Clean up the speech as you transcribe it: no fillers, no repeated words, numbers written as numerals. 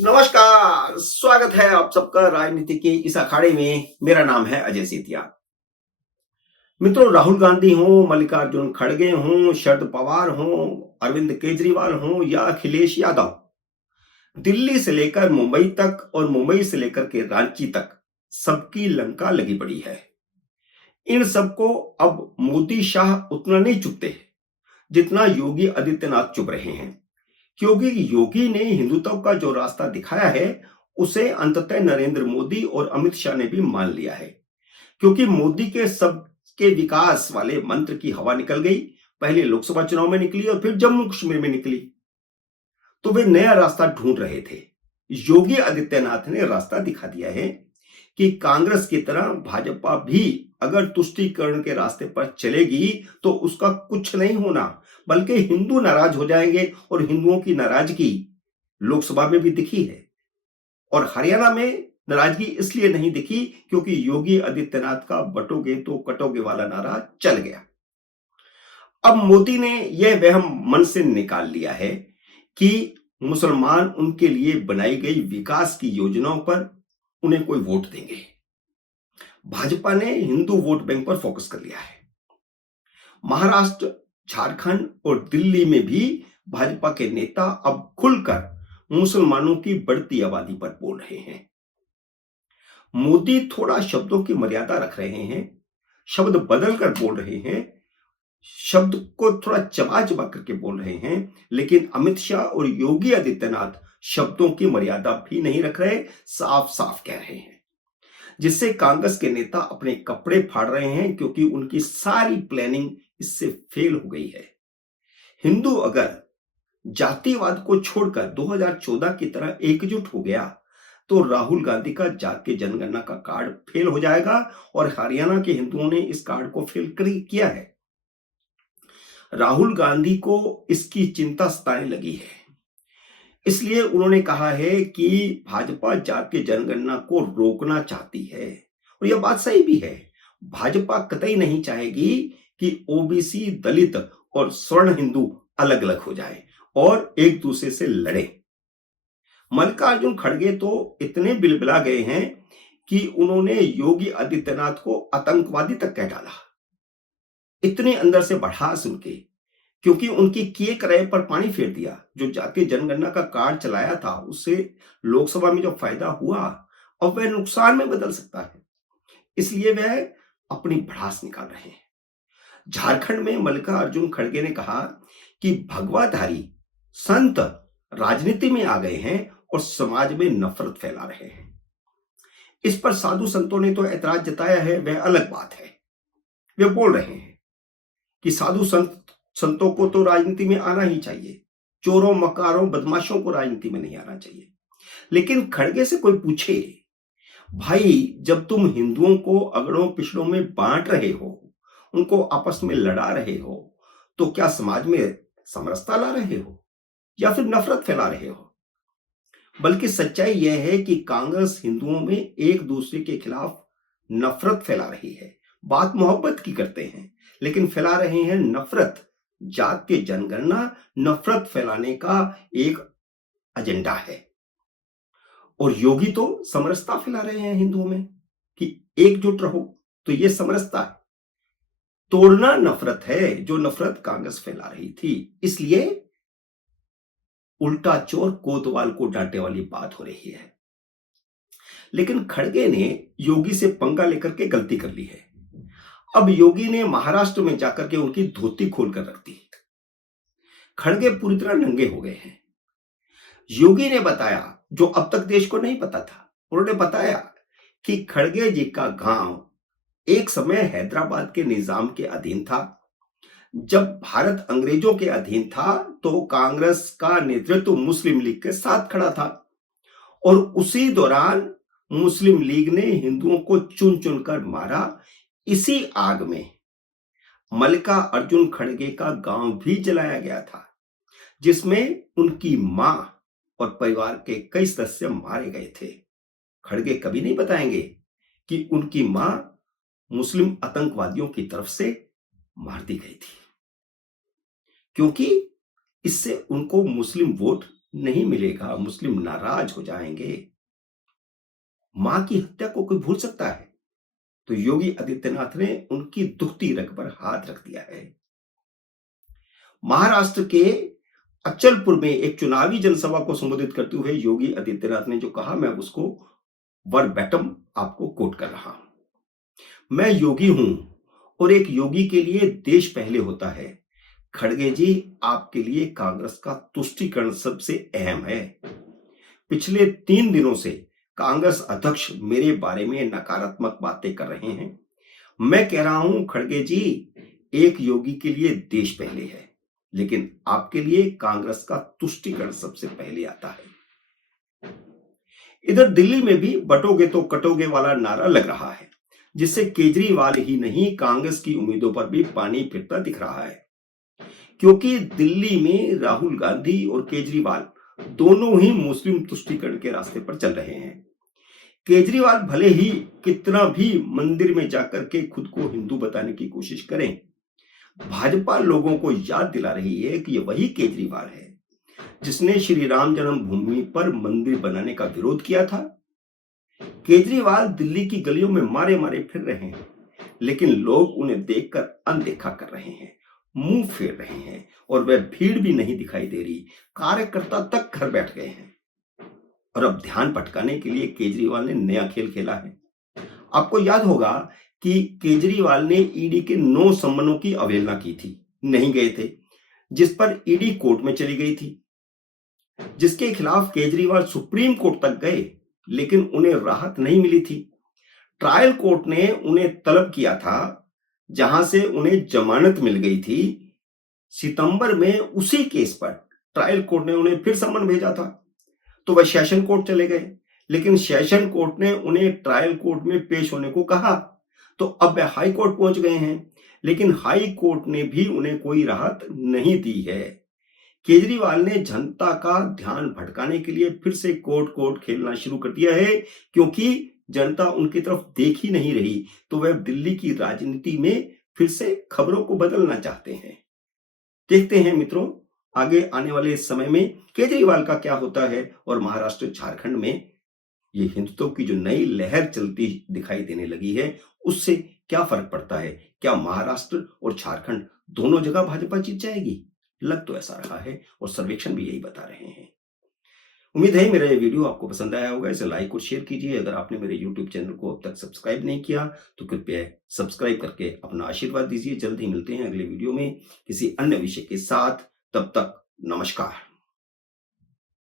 नमस्कार, स्वागत है आप सबका राजनीति के इस अखाड़े में। मेरा नाम है अजय सेतिया। मित्रों, राहुल गांधी हों, मल्लिकार्जुन खड़गे हों, शरद पवार हों, अरविंद केजरीवाल हों या अखिलेश यादव, दिल्ली से लेकर मुंबई तक और मुंबई से लेकर के रांची तक सबकी लंका लगी पड़ी है। इन सबको अब मोदी शाह उतना नहीं चुपते जितना योगी आदित्यनाथ चुप रहे हैं, क्योंकि योगी ने हिंदुत्व का जो रास्ता दिखाया है उसे अंततः नरेंद्र मोदी और अमित शाह ने भी मान लिया है। क्योंकि मोदी के सबके विकास वाले मंत्र की हवा निकल गई, पहले लोकसभा चुनाव में निकली और फिर जम्मू कश्मीर में निकली, तो वे नया रास्ता ढूंढ रहे थे। योगी आदित्यनाथ ने रास्ता दिखा दिया है कि कांग्रेस की तरह भाजपा भी अगर तुष्टीकरण के रास्ते पर चलेगी तो उसका कुछ नहीं होना, बल्कि हिंदू नाराज हो जाएंगे। और हिंदुओं की नाराजगी लोकसभा में भी दिखी है और हरियाणा में नाराजगी इसलिए नहीं दिखी क्योंकि योगी आदित्यनाथ का बटोगे तो कटोगे वाला नारा चल गया। अब मोदी ने यह वहम मन से निकाल लिया है कि मुसलमान उनके लिए बनाई गई विकास की योजनाओं पर उन्हें कोई वोट देंगे। भाजपा ने हिंदू वोट बैंक पर फोकस कर लिया है। महाराष्ट्र, झारखंड और दिल्ली में भी भाजपा के नेता अब खुलकर मुसलमानों की बढ़ती आबादी पर बोल रहे हैं। मोदी थोड़ा शब्दों की मर्यादा रख रहे हैं, शब्द बदल कर बोल रहे हैं, शब्द को थोड़ा चबा चबा करके बोल रहे हैं, लेकिन अमित शाह और योगी आदित्यनाथ शब्दों की मर्यादा भी नहीं रख रहे, साफ साफ कह रहे हैं, जिससे कांग्रेस के नेता अपने कपड़े फाड़ रहे हैं, क्योंकि उनकी सारी प्लानिंग इससे फेल हो गई है। हिंदू अगर जातिवाद को छोड़कर 2014 की तरह एकजुट हो गया तो राहुल गांधी का जाति जनगणना का कार्ड फेल हो जाएगा और हरियाणा के हिंदुओं ने इस कार्ड को फेल किया है। राहुल गांधी को इसकी चिंता सताने लगी है, इसलिए उन्होंने कहा है कि भाजपा जातीय जनगणना को रोकना चाहती है। और यह बात सही भी है। भाजपा कतई नहीं चाहेगी कि ओबीसी, दलित और स्वर्ण हिंदू अलग अलग हो जाए और एक दूसरे से लड़े। मल्लिकार्जुन खड़गे तो इतने बिलबिला गए हैं कि उन्होंने योगी आदित्यनाथ को आतंकवादी तक कह डाला। इतने अंदर से भड़ास उनके, क्योंकि उनकी किए कराए पर पानी फेर दिया। जो जातीय जनगणना का कार्ड चलाया था उससे लोकसभा में जो फायदा हुआ अब वह नुकसान में बदल सकता है, इसलिए वह अपनी भड़ास निकाल रहे हैं। झारखंड में मल्लिकार्जुन खड़गे ने कहा कि भगवाधारी संत राजनीति में आ गए हैं और समाज में नफरत फैला रहे हैं। इस पर साधु संतों ने तो ऐतराज जताया है, वह अलग बात है। वे बोल रहे हैं कि साधु संतों को तो राजनीति में आना ही चाहिए, चोरों, मकारों, बदमाशों को राजनीति में नहीं आना चाहिए। लेकिन खड़गे से कोई पूछे, भाई जब तुम हिंदुओं को अगड़ों पिछड़ों में बांट रहे हो, उनको आपस में लड़ा रहे हो, तो क्या समाज में समरसता ला रहे हो या फिर नफरत फैला रहे हो? बल्कि सच्चाई यह है कि कांग्रेस हिंदुओं में एक दूसरे के खिलाफ नफरत फैला रही है। बात मोहब्बत की करते हैं, लेकिन फैला रहे हैं नफरत। जातीय जनगणना नफरत फैलाने का एक एजेंडा है। और योगी तो समरसता फैला रहे हैं हिंदुओं में कि एकजुट रहो, तो यह समरसता है। तोड़ना नफरत है, जो नफरत कांग्रेस फैला रही थी। इसलिए उल्टा चोर कोतवाल को डांटे वाली बात हो रही है। लेकिन खड़गे ने योगी से पंगा लेकर के गलती कर ली है। अब योगी ने महाराष्ट्र में जाकर के उनकी धोती खोलकर रख दी। खड़गे पूरी तरह नंगे हो गए हैं। योगी ने बताया, जो अब तक देश को नहीं पता था, उन्होंने बताया कि खड़गे जी का गांव एक समय हैदराबाद के निजाम के अधीन था। जब भारत अंग्रेजों के अधीन था तो कांग्रेस का नेतृत्व मुस्लिम लीग के साथ खड़ा था और उसी दौरान मुस्लिम लीग ने हिंदुओं को चुन चुनकर मारा। इसी आग में मल्लिकार्जुन खड़गे का गांव भी जलाया गया था, जिसमें उनकी मां और परिवार के कई सदस्य मारे गए थे। खड़गे कभी नहीं बताएंगे कि उनकी मां मुस्लिम आतंकवादियों की तरफ से मार दी गई थी, क्योंकि इससे उनको मुस्लिम वोट नहीं मिलेगा, मुस्लिम नाराज हो जाएंगे। मां की हत्या को कोई भूल सकता है? तो योगी आदित्यनाथ ने उनकी दुखती रग पर हाथ रख दिया है। महाराष्ट्र के अचलपुर में एक चुनावी जनसभा को संबोधित करते हुए योगी आदित्यनाथ ने जो कहा, मैं उसको वर्बैटम आपको कोट कर रहा हूं। मैं योगी हूं और एक योगी के लिए देश पहले होता है। खड़गे जी, आपके लिए कांग्रेस का तुष्टीकरण सबसे अहम है। पिछले 3 दिनों से कांग्रेस अध्यक्ष मेरे बारे में नकारात्मक बातें कर रहे हैं। मैं कह रहा हूं खड़गे जी, एक योगी के लिए देश पहले है, लेकिन आपके लिए कांग्रेस का तुष्टीकरण सबसे पहले आता है। इधर दिल्ली में भी बटोगे तो कटोगे वाला नारा लग रहा है, जिससे केजरीवाल ही नहीं कांग्रेस की उम्मीदों पर भी पानी फिरता दिख रहा है। क्योंकि दिल्ली में राहुल गांधी और केजरीवाल दोनों ही मुस्लिम तुष्टीकरण के रास्ते पर चल रहे हैं। केजरीवाल भले ही कितना भी मंदिर में जाकर के खुद को हिंदू बताने की कोशिश करें, भाजपा लोगों को याद दिला रही है कि ये वही केजरीवाल है जिसने श्री राम जन्मभूमि पर मंदिर बनाने का विरोध किया था। केजरीवाल दिल्ली की गलियों में मारे मारे फिर रहे हैं, लेकिन लोग उन्हें देखकर अनदेखा कर रहे हैं, मुंह फेर रहे हैं और वह भीड़ भी नहीं दिखाई दे रही। कार्यकर्ता तक घर बैठ गए हैं। और अब ध्यान भटकाने के लिए केजरीवाल ने नया खेल खेला है। आपको याद होगा कि केजरीवाल ने ईडी के 9 सम्मनों की अवहेलना की थी, नहीं गए थे, जिस पर ईडी कोर्ट में चली गई थी, जिसके खिलाफ केजरीवाल सुप्रीम कोर्ट तक गए, लेकिन उन्हें राहत नहीं मिली थी। ट्रायल कोर्ट ने उन्हें तलब किया था, जहां से उन्हें जमानत मिल गई थी। सितंबर में उसी केस पर ट्रायल कोर्ट ने उन्हें फिर सम्मन भेजा था, तो वह सेशन कोर्ट चले गए, लेकिन सेशन कोर्ट ने उन्हें ट्रायल कोर्ट में पेश होने को कहा। तो अब वह हाई कोर्ट पहुंच गए हैं, लेकिन हाई कोर्ट ने भी उन्हें कोई राहत नहीं दी है। केजरीवाल ने जनता का ध्यान भटकाने के लिए फिर से कोर्ट कोर्ट खेलना शुरू कर दिया है, क्योंकि जनता उनकी तरफ देख ही नहीं रही, तो वह दिल्ली की राजनीति में फिर से खबरों को बदलना चाहते हैं। देखते हैं मित्रों, आगे आने वाले समय में केजरीवाल का क्या होता है और महाराष्ट्र झारखंड में ये हिंदुत्व की जो नई लहर चलती दिखाई देने लगी है, उससे क्या फर्क पड़ता है? क्या महाराष्ट्र और झारखंड दोनों जगह भाजपा जीत जाएगी? लग तो ऐसा रहा है और सर्वेक्षण भी यही बता रहे हैं। उम्मीद है मेरा ये वीडियो आपको पसंद आया होगा। इसे लाइक और शेयर कीजिए। अगर आपने मेरे यूट्यूब चैनल को अब तक सब्सक्राइब नहीं किया तो कृपया सब्सक्राइब करके अपना आशीर्वाद दीजिए। जल्द ही मिलते हैं अगले वीडियो में किसी अन्य विषय के साथ। तब तक नमस्कार।